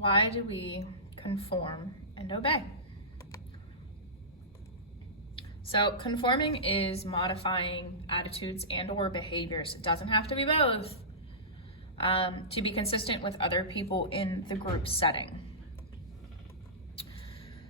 Why do we conform and obey? So conforming is modifying attitudes and or behaviors. It doesn't have to be both. To be consistent with other people in the group setting.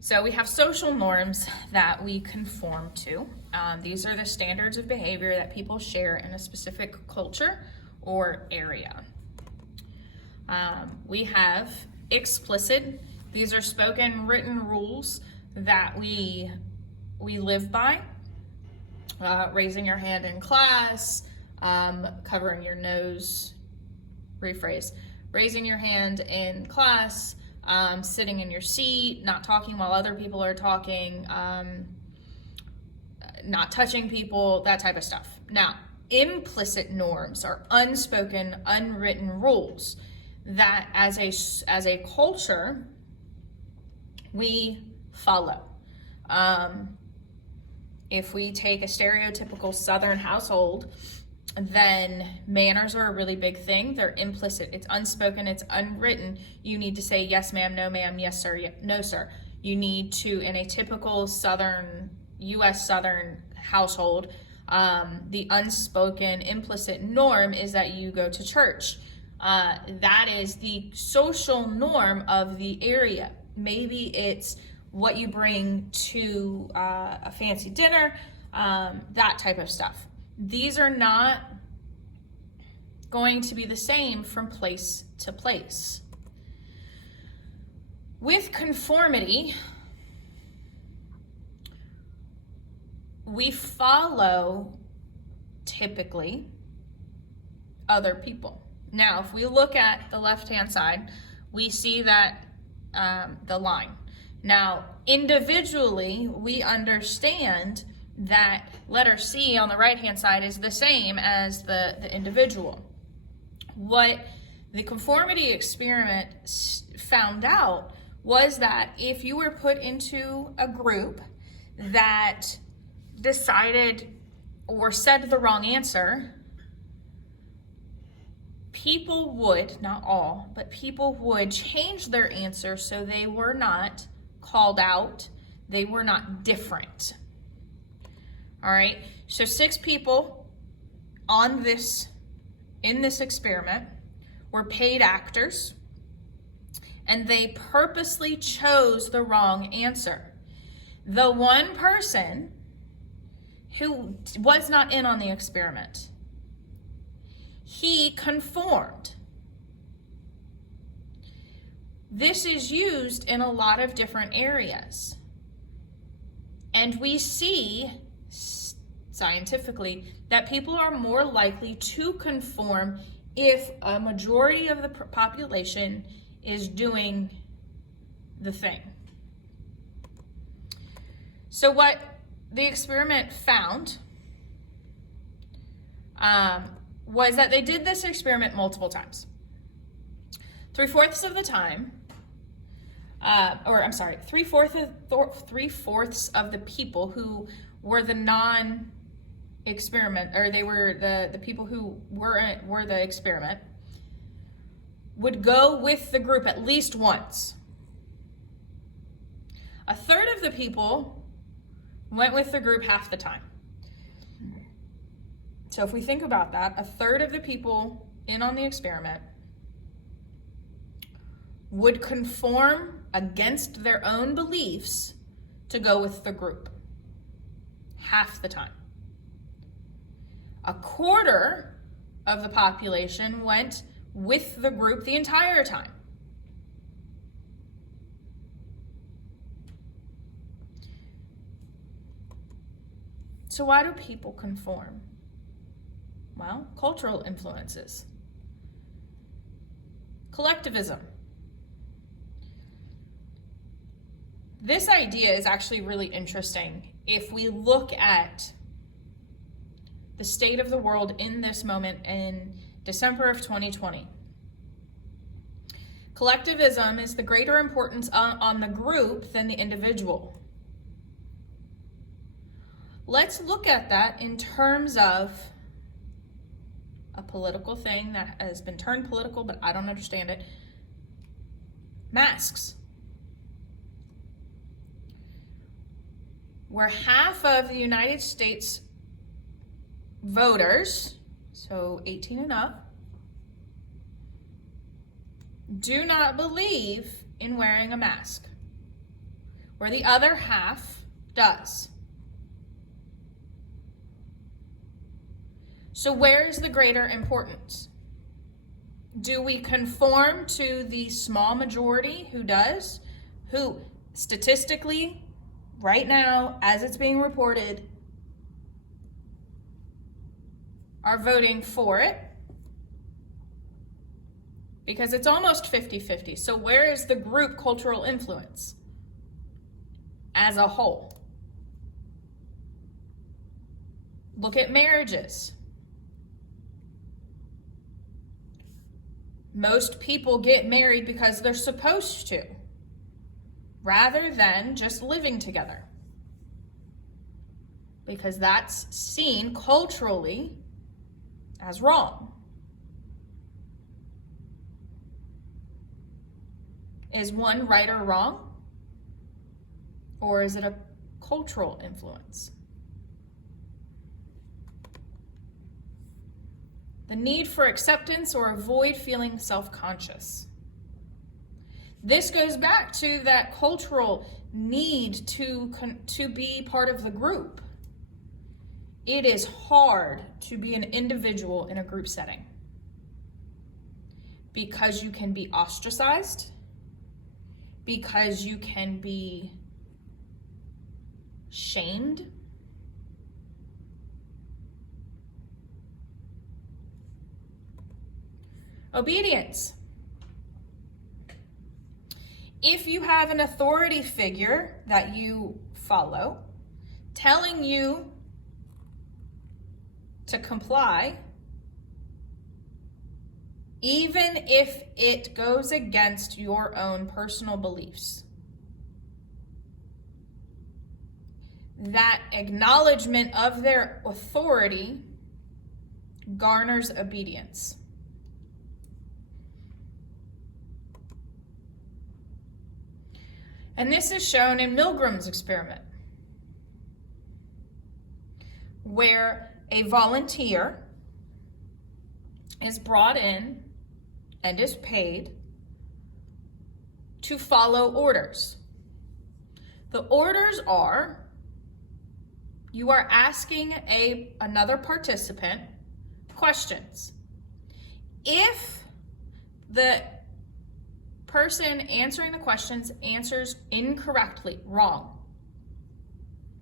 So we have social norms that we conform to. These are the standards of behavior that people share in a specific culture or area. We have explicit. These are spoken, written rules that we live by. Raising your hand in class, covering your nose, rephrase, raising your hand in class, sitting in your seat, not talking while other people are talking, not touching people, that type of stuff. Now, implicit norms are unspoken, unwritten rules that as a culture, we follow. If we take a stereotypical Southern household, then manners are a really big thing. They're implicit. It's unspoken. It's unwritten. You need to say yes, ma'am, no, ma'am, yes, sir, no, sir. You need to, in a typical U.S. Southern household, the unspoken implicit norm is that you go to church. That is the social norm of the area. Maybe it's what you bring to a fancy dinner, that type of stuff. These are not going to be the same from place to place. With conformity, we follow, typically, other people. Now, if we look at the left-hand side, we see that the line. Now, individually, we understand that letter C on the right-hand side is the same as the individual. What the conformity experiment found out was that if you were put into a group that decided or said the wrong answer, people would, not all, but people would change their answer so they were not called out, they were not different. All right, so 6 people in this experiment were paid actors, and they purposely chose the wrong answer. The one person who was not in on the experiment, he conformed. This is used in a lot of different areas. And we see scientifically that people are more likely to conform if a majority of the population is doing the thing. So what the experiment found was that they did this experiment multiple times. 3/4 of the time, 3/4 of the people who were the non-experiment, or they were the people who were the experiment, would go with the group at least once. 1/3 of the people went with the group half the time. So if we think about that, 1/3 of the people in on the experiment would conform against their own beliefs to go with the group half the time. 1/4 of the population went with the group the entire time. So why do people conform? Well, cultural influences. Collectivism. This idea is actually really interesting if we look at the state of the world in this moment in December of 2020. Collectivism is the greater importance on the group than the individual. Let's look at that in terms of a political thing that has been turned political, but I don't understand it. masks. Where half of the United States voters, so 18 and up, do not believe in wearing a mask, where the other half does. So where's the greater importance? Do we conform to the small majority who does, who statistically, right now, as it's being reported, are voting for it? Because it's almost 50-50. So where is the group cultural influence as a whole? Look at marriages. Most people get married because they're supposed to, rather than just living together. Because that's seen culturally as wrong. Is one right or wrong? Or is it a cultural influence? The need for acceptance or avoid feeling self-conscious. This goes back to that cultural need to be part of the group. It is hard to be an individual in a group setting because you can be ostracized, because you can be shamed. Obedience. If you have an authority figure that you follow telling you to comply, even if it goes against your own personal beliefs, that acknowledgement of their authority garners obedience. And this is shown in Milgram's experiment, where a volunteer is brought in and is paid to follow orders. The orders are, you are asking another participant questions. If the person answering the questions answers incorrectly, wrong,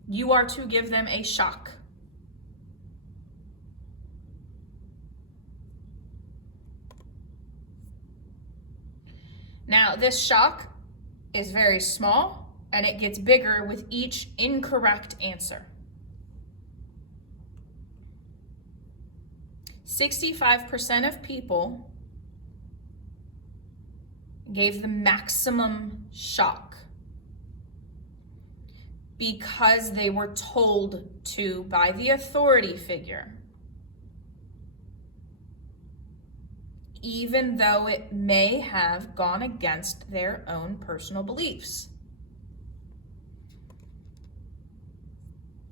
you are to give them a shock. Now, this shock is very small and it gets bigger with each incorrect answer. 65% of people gave the maximum shock because they were told to by the authority figure, even though it may have gone against their own personal beliefs.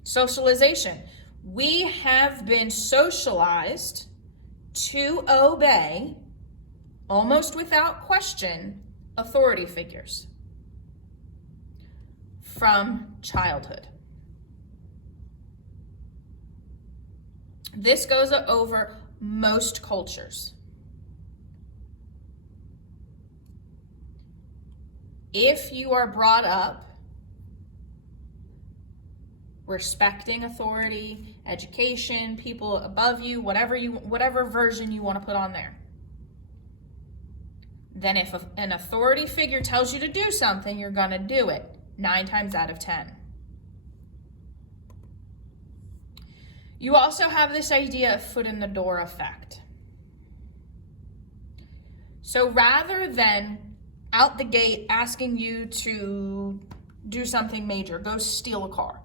Socialization. We have been socialized to obey, almost without question, authority figures from childhood. This goes over most cultures. If you are brought up respecting authority, education, people above you, whatever version you want to put on there, then if an authority figure tells you to do something, you're going to do it 9 times out of 10. You also have this idea of foot in the door effect. So rather than out the gate asking you to do something major, go steal a car,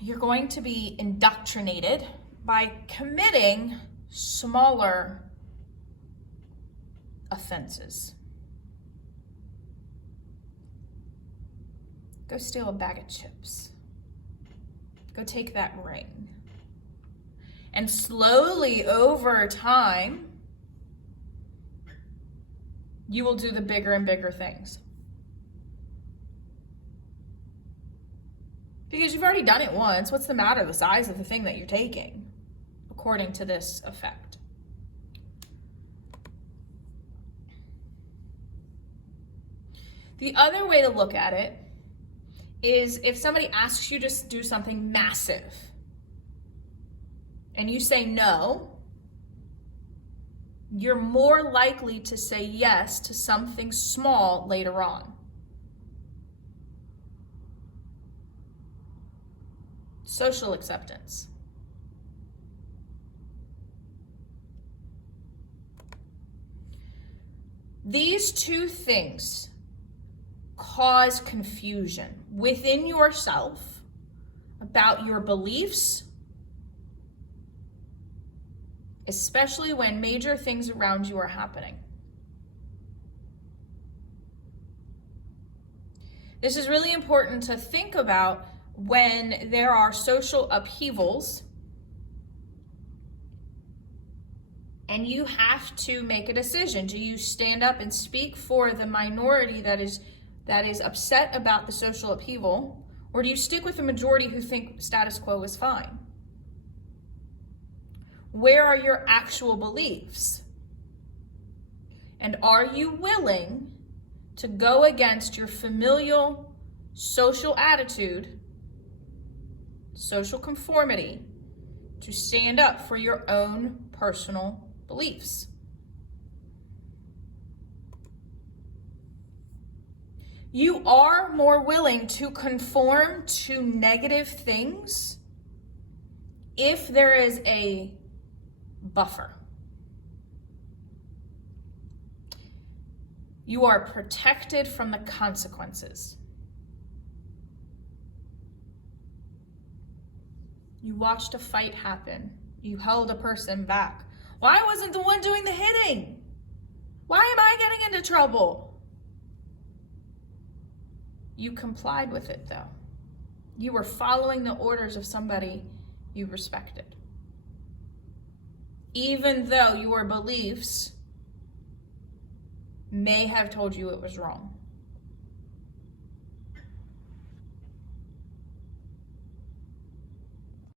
you're going to be indoctrinated by committing smaller offenses. Go steal a bag of chips. Go take that ring. And slowly over time, you will do the bigger and bigger things. Because you've already done it once. What's the matter? The size of the thing that you're taking, according to this effect. The other way to look at it is if somebody asks you to do something massive and you say no, you're more likely to say yes to something small later on. Social acceptance. These two things cause confusion within yourself about your beliefs, especially when major things around you are happening. This is really important to think about when there are social upheavals and you have to make a decision. Do you stand up and speak for the minority that is upset about the social upheaval, or do you stick with the majority who think status quo is fine? Where are your actual beliefs? And are you willing to go against your familial social attitude, social conformity, to stand up for your own personal beliefs? You are more willing to conform to negative things if there is a buffer. You are protected from the consequences. You watched a fight happen. You held a person back. Well, I wasn't the one doing the hitting. Why am I getting into trouble? You complied with it, though. You were following the orders of somebody you respected, even though your beliefs may have told you it was wrong.